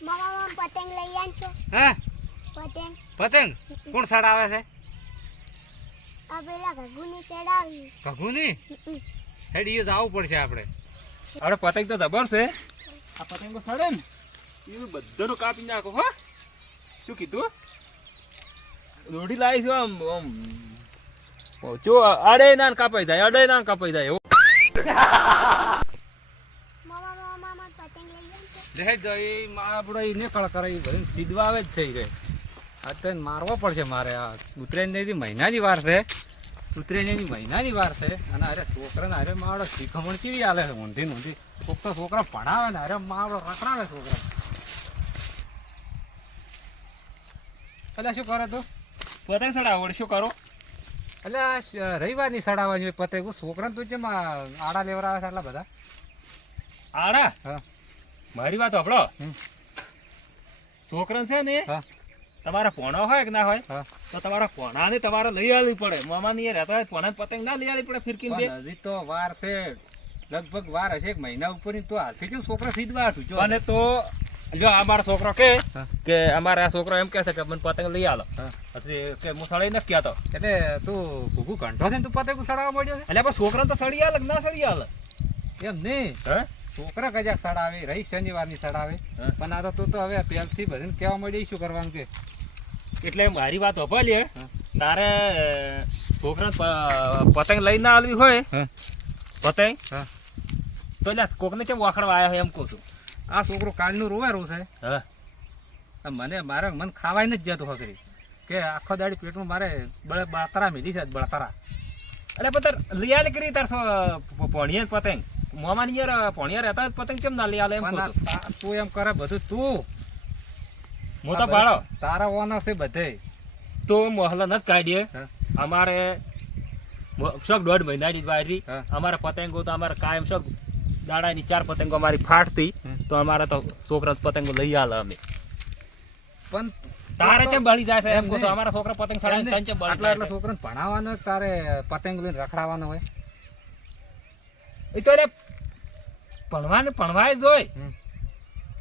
મામા પતંગ લઈ આનશો હા? પતંગ? પતંગ? કોણ સડાવે છે? આ પેલા ઘગુની જવું પડશે આપણે. આપણે પતંગ તો જબર છે. આ પતંગો સડે ને. એ બધાનો કાપી નાખો હો. શું કીધું? દોડી લાવી છું આમ આમ. જો આડે ના કાપાઈ જાય અડે ના કાપાઈ જાય એવું મામા મામા મામા પતંગ જય જઈ આપણે એને કળ કરે એ બધું સીધવા આવે જ છે રહે. રે આ તો એને મારવો પડશે મારે. આ ઉત્તરાયણની મહિનાની વાર છે. ઉત્તરાયણની મહિનાની વાર છે. અને અરે છોકરાને અરે મારો શીખમણ કેવી આલે છે? ઊંધી ઊંધી. કોક તો છોકરા ભણાવે ને અરે માવડો રખડાવે છોકરા. એટલે શું કરે તું? પતંગ સડાવડ શું કરો? એટલે રવિવારની સડાવવાની પતંગ. છોકરાને તું જેમ આડા લેવરાવે છે આટલા બધા? આડા? હા. મારી વાત આપડો છોકરા છે ને તમારા પોણા હોય કે ના હોય તો તમારા પોણાને તમારે લઈ આવવી પડે. મામાની ની રહેતા હોય પોણા પતંગ ના લઈ આવવી પડે ફિરકી હજી તો વાર છે. લગભગ વાર હશે એક મહિના ઉપર તો હાલથી કેમ છોકરા સીધવા હતું જો. અને તો જો અમારો છોકરો કે કે અમારા આ છોકરો એમ કહે છે કે મને પતંગ લઈ આલો. કે હું સળી નથી કહેતો એટલે તું ભૂખું કંઠો છે ને તું પતંગ સડાવવા મળ્યો એટલે પણ છોકરાને તો સળી આલ ના સળી આલ? એમ નહીં. હે? છોકરા કજાક સડાવે રહી શનિવારની સાડા હા. પણ આ તો તું હવે પહેલથી બધાને કહેવા મળી શું કરવાનું કે એટલે મારી વાત અપાલી તારે છોકરા પતંગ લઈ ના આલવી હોય પતંગ? હા. તો લ્યા કોકને કેમ વાખડવા આવ્યા હોય એમ કહું છું. આ છોકરો કાલનું રોવારું છે. હા. મને મારે મન ખાવાય નથી જતું હકરી. કે આખો દાડી પેટમાં મારે બળ બળતરા મિલી છે બળતરા. એટલે પતર તાર લઈ આલે કરી તાર પોણીએ પતંગ. મોમાની યાર પોણીયા રહેતા પતંગ કેમ ના લઈ આલે એમ તા- એમ કરે બધું તું. તો ભાડો. તારા ઓના છે બધે. તો મોહલ્લા નથી કાઢીએ. અમારે શોખ દોઢ મહિનાની વાયરી. અમારે પતંગો તો અમારે કાયમ શોખ. દાડાની ચાર પતંગો અમારી ફાટતી. તો અમારે તો છોકરા પતંગો લઈ આલે અમે. પણ તારે ચેમ બળી જાય છે? એમ કહું અમારા છોકરા પતંગ સડાવીને નહીં. ચેમ બળી જાય આટલા છોકરાને ભણાવવાનો તારે પતંગ લઈને રખડાવવાનો હોય? એ તો એટલે ભણવાને ભણવાય જ હોય.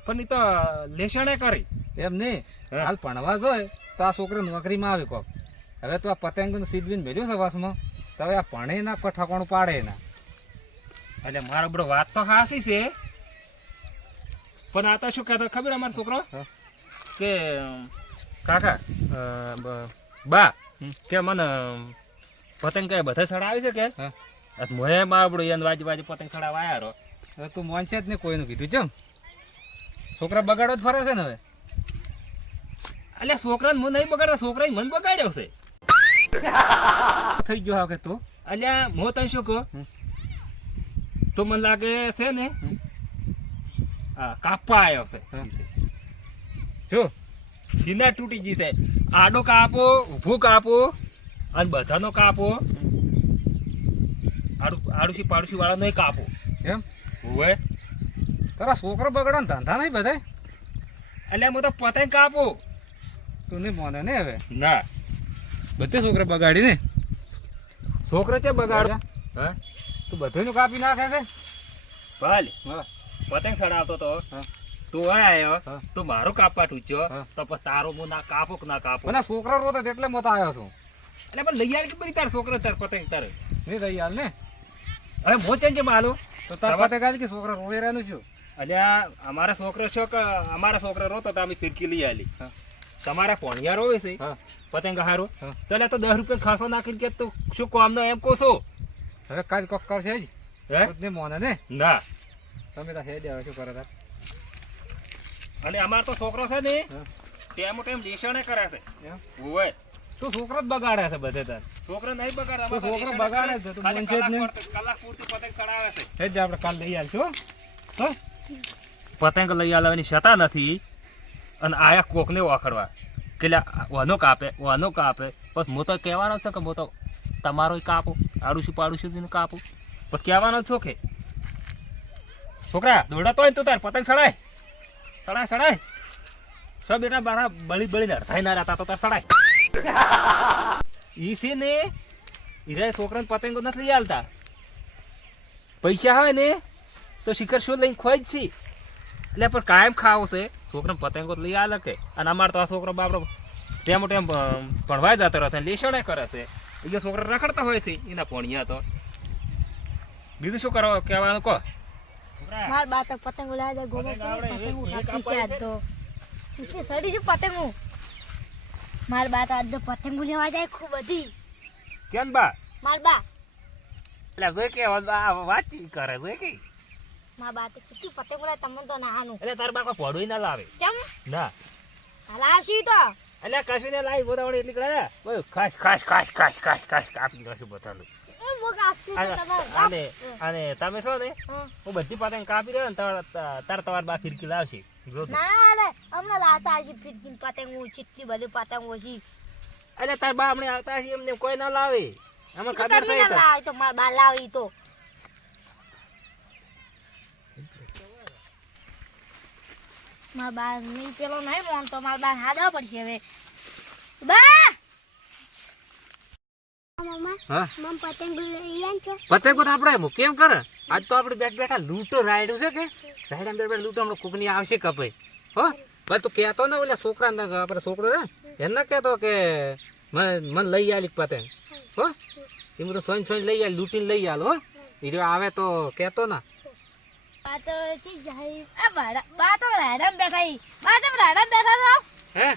પણ એ તો લેશણે કરી. એમ નહીં. હાલ ભણવા જોય તો આ છોકરો નોકરીમાં આવે કોક. હવે તો આ પતંગ સિદ્ધવીન ભેજ્યો છે વાસમાં તો હવે આ ભણે ના ઠકાણું પાડે ના. એટલે મારો બડો વાત તો હાસી છે. પણ આ તો શું કહેતો ખબર અમારો છોકરો? કે કાકા બા કે મને પતંગ કઈ બધા સડાવી છે કે? મોએ મારો બડો એને વાજી વાજી પતંગ સડાવ આવ્યા હવે તું માનશે જ ને કોઈનું કીધું ચમ. છોકરા બગાડો જ ફરે છે ને હવે. એટલે છોકરાને મને નહીં બગાડતા છોકરાએ મન બગાડ્યો છે. થઈ ગયો હવે તું? અલ્યા મો તને શું કહું? તો મને લાગે છે ને હા કાપવા આવ્યો છે. જો કિનાર તૂટી ગઈ છે. આડો કાપો ઊભો કાપો અને બધાનો કાપો. આડું આડુસી પાડુસી વાળાનો કાપો. એમ? હોય તારા છોકરો બગડો ને ધંધા નહીં બધા એટલે હું તો પતંગ કાપું. તું નહીં મોને ને હવે? ના. બધે છોકરા બગાડી ને છોકરો છે બગાડ હા? તું બધું કાપી નાખે છે? ભલે. હા. પતંગ સડાવતો તો. હા. તું આવ્યો. હા. તો મારું કાપવા ટૂચ્યો હા. તો પછી તારો હું ના કાપો કે ના કાપો? ના છોકરો રોતો એટલે મોતો આવ્યો છું. એટલે પણ લઈ આવી કે બધી તાર છોકરો તાર પતંગ તારે? નહીં લઈ આવ ને. હવે મો ચેન્જ માલું તો તાર તમાર- પતે કે છોકરા રોવે રહ્યાનું શું અલ્યા અમારા છોકરો છો કે અમારા છોકરા રોતો તો અમે ફિરકી લઈ આલી. તમારા પોણિયા રોવે છે? પતંગ હારો. તો એટલે તો દસ રૂપિયા ખર્ચો નાખીને કે તું શું કામનો એમ કોશો હવે કાલ કોક કરશે જ. હે? મોને ને? ના. તમે તો હેડ આવે શું કરે તાર. અને અમાર તો છોકરો છે ને. ટેમ ટેમ લેશણે કરે છે? ઓવે તું છોકરો જ બગાડે છે બધે તાર. છોકરો નહીં બગાડે તો છોકરો બગાડે છે, તો મન છે જ નહીં. કલાક પૂરતી પતંગ ચડાવે છે. એ જ આપણે કાલ લઈ આવશું હો. પતંગ લઈ આવવાની શતા નથી અને આયા કોકને વાખડવા કે વાનો કાપે વાનો કાપે. બસ હું તો કહેવાનો છે કે હું તો તમારો કાપો આડુસી પાડુસી કાપો. બસ કહેવાનો છો કે છોકરા દોડાતો હોય તો તાર પતંગ સડાય સડાય સડાય છ બેટા બારા બળી બળીને અડધાઈ ના રહેતા તો તાર સડાય ઈ છે ને ઈરા છોકરાને પતંગો નથી લઈ આલતા. પૈસા હોય ને તો શિખર શું લઈને ખોઈ જ છી. એટલે પણ કાયમ ખાવો છે છોકરાને પતંગો લઈ આલે કે. અને અમારે તો આ છોકરો બાપરો ટેમ ટેમ ભણવા જતો રહે છે લેસણે કરે છે. એ છોકરા રખડતા હોય છે એના પોણિયા તો. બીજું શું કરો કહેવાનું કહો. માર બા તો પતંગ છે ગોમો પતંગો છે આજ તો સડી છે પતંગો? માર બા તો આજ પતંગ લેવા જાય ખૂબ બધી. કેમ બા? માર બા. એટલે જોઈ કે વાતચીત કરે જોઈ કે? માર બા તો ચીકી પતંગ ઉડાવે તમને તો નાનું એટલે તાર બા કોઈ પડું ના લાવે? કેમ? ના. હલાવશી તો. એટલે કશું ને લાવી બોરાવણી એટલી કરે બોલ ખાસ ખાસ ખાસ ખાસ ખાસ ખાસ કાપી નાખ્યું તમારે બાપ. અને તમે છો ને? હું. બધી પતંગ કાપી દઉં ને તાર તાર બા ફિરકી લાવશે. જોજો ના રે હમણાં લાવતા આજે ફિરકીન પતંગો ચીટલી બધી પતંગો છે એટલે તાર બા હમણાં આવતા એમને કોઈ ના લાવે અમને ખબર ના લાવે તો માર બા લાવી તો માર બા નહીં પેલો નહીં મોન તો માર બા હાદા પડશે હવે બા પતંગ આપણે કેમ કરે? આજ તો આપણે બેઠ બેઠા લૂંટો રાયડું છે કે? રાયડા બેઠ બેઠા લૂંટો હમણાં કોકની આવશે કપાઈ. હો? ભાઈ તું કહેતો ને ઓલા છોકરા ને આપણે છોકરો રે એને કહેતો કે મને લઈ આલી પતંગ. હો? તો સોઈન સોન લઈ આલી લૂંટીને લઈ આલો હો? એ આવે તો કહેતો ના. બેઠા બેઠા હે?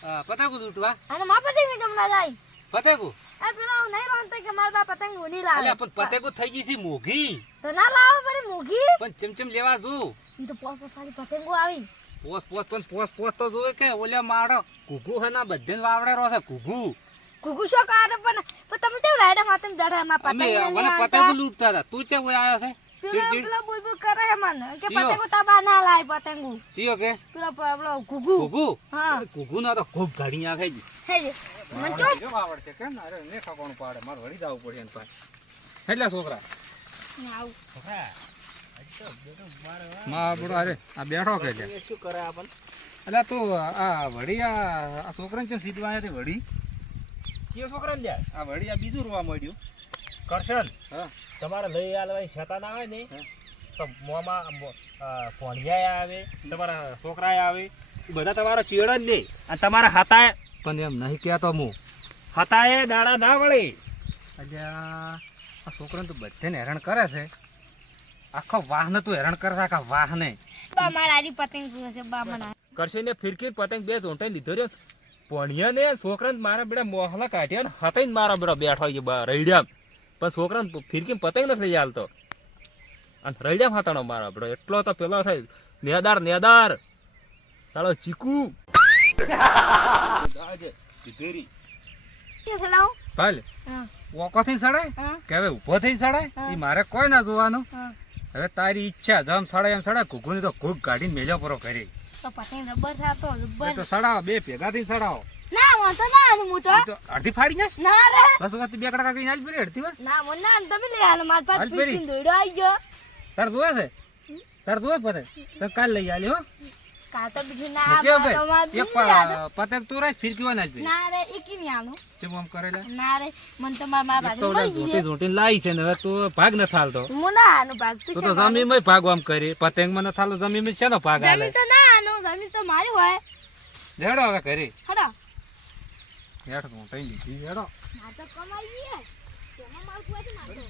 પતંગો લૂંટવા. અને મા પતંગ જમવા જાય? પતંગો? એ પેલો નહીં માનતો કે મારા બા પતંગ નહીં લાવે. અલ્યા પણ પતંગો થઈ ગઈ છે મોઘી. તો ના લાવો પડે મૂકી પણ ચમચમ લેવા જો ઈ તો પોસ પોસ વાળી પતંગો આવી. પોસ પોસ પણ પોસ પોસ તો જોવે કે ઓલે મારો ઘૂઘુ હે ના બધે વાવડે રહો છે ઘૂઘુ. કુકુ શો કાઢે પણ પણ તમે કેમ રાડા માથે બેઠા? પતંગ અમે પતંગ લૂંટતા હતા. તું ચેમ ઓય આવ્યો છે? પેલો બુલબુલ કરે છે મને. કે પતંગો તાબા ના લાય પતંગો. ચિયો કે? પેલો પેલો કુકુ ઘૂઘુ? હા. ઘૂઘુ ના તો ખૂબ ગાડી નાખે છે હે જે. મને ચો આવડશે? કેમ? અરે ને ઠાકોણ પાડે? મારે વળી જવું પડે એટલે છોકરા. આવું. માં બડો અરે આ બેઠો કે છે? શું કરે આપણ એટલે તું આ વળી આ છોકરાને કેમ સીધવા આવ્યા વળી? કયો છોકરા ને લ્યા. આ વળી આ બીજું રોવા મળ્યું કરશન. હા. તમારે લઈ આલવાની શેતા ના હોય ને તો મોમાં ભોણિયા આવે તમારા છોકરા આવે એ બધા તમારો ચીડ જ નહીં અને તમારા હાથા પણ એમ નહીં કહેતો હું હાથા એ દાડા ના વળે. અલ્યા આ છોકરાને તો બધાને હેરાન કરે છે. આખો વાહન તું હેરાન કરે છે આખા વાહને. બા મારા પતંગ છે બા મને. કરશે ને ફિરકી પતંગ બે ચોંટાઈ લીધો રહ્યો ભોણિયા ને છોકરાને મારા બેડા મોહલા કાઢ્યા ને હતા મારા બેડા બેઠો છે રહી રૈડ્યામ. પણ છોકરાને ફિરકી પતંગ નથી લઈ હાલતો અને રળિયા ફાતાનો મારો આપડો. એટલો તો પેલો થાય નેદાર નેદાર. સાળો ચીકુ. હા. ઓકો થઈ સડાય કે હવે થઈ સડાય? એ મારે કોઈ ના જોવાનું. હવે તારી ઈચ્છા જમ સડાય એમ સડાય ઘૂઘુની તો ઘૂઘ કાઢીને મેલ્યો પરો કરી. તો પતંગ રબર થાતો રબર તો સડાવો બે ભેગા થી સડાવો. ના હું તો ના હું તો. અડધી ફાડી નાખ. ના રે. બસ વખત બે કડા કાકી નાલ પડી અડધી વાર. ના મને ના તમે લે આલો માર પાસે હાલ દોડો આવી ગયો. તાર જોવે છે? તાર જોવે પતે તો કાલ લઈ આલી હો. કાલ તો બીજી ના કેવું તો માર એક બીજું લઈ આલો. પ- પતંગ તું રાખ ફિરકી નાલ પડી ના રે એકી નહીં આનું તે આમ કરેલા ના રે મને તો માર માર મળી ઝૂંટી ઝૂંટીને લાવી છે. ને હવે તો ભાગ ન થાલતો હું ના આનું ભાગ તો તું છે તો જમીનમાં ભાગ આમ કરી. પતંગમાં ન થાલો જમીનમાં શેનો ભાગ આલે જમીન તો ના આનું જમીન તો મારી હોય. દેડો હવે કરી. હડો. હેઠ ઝૂંટાઈ લીધી હેડો. ના તો કમાઈ ગઈ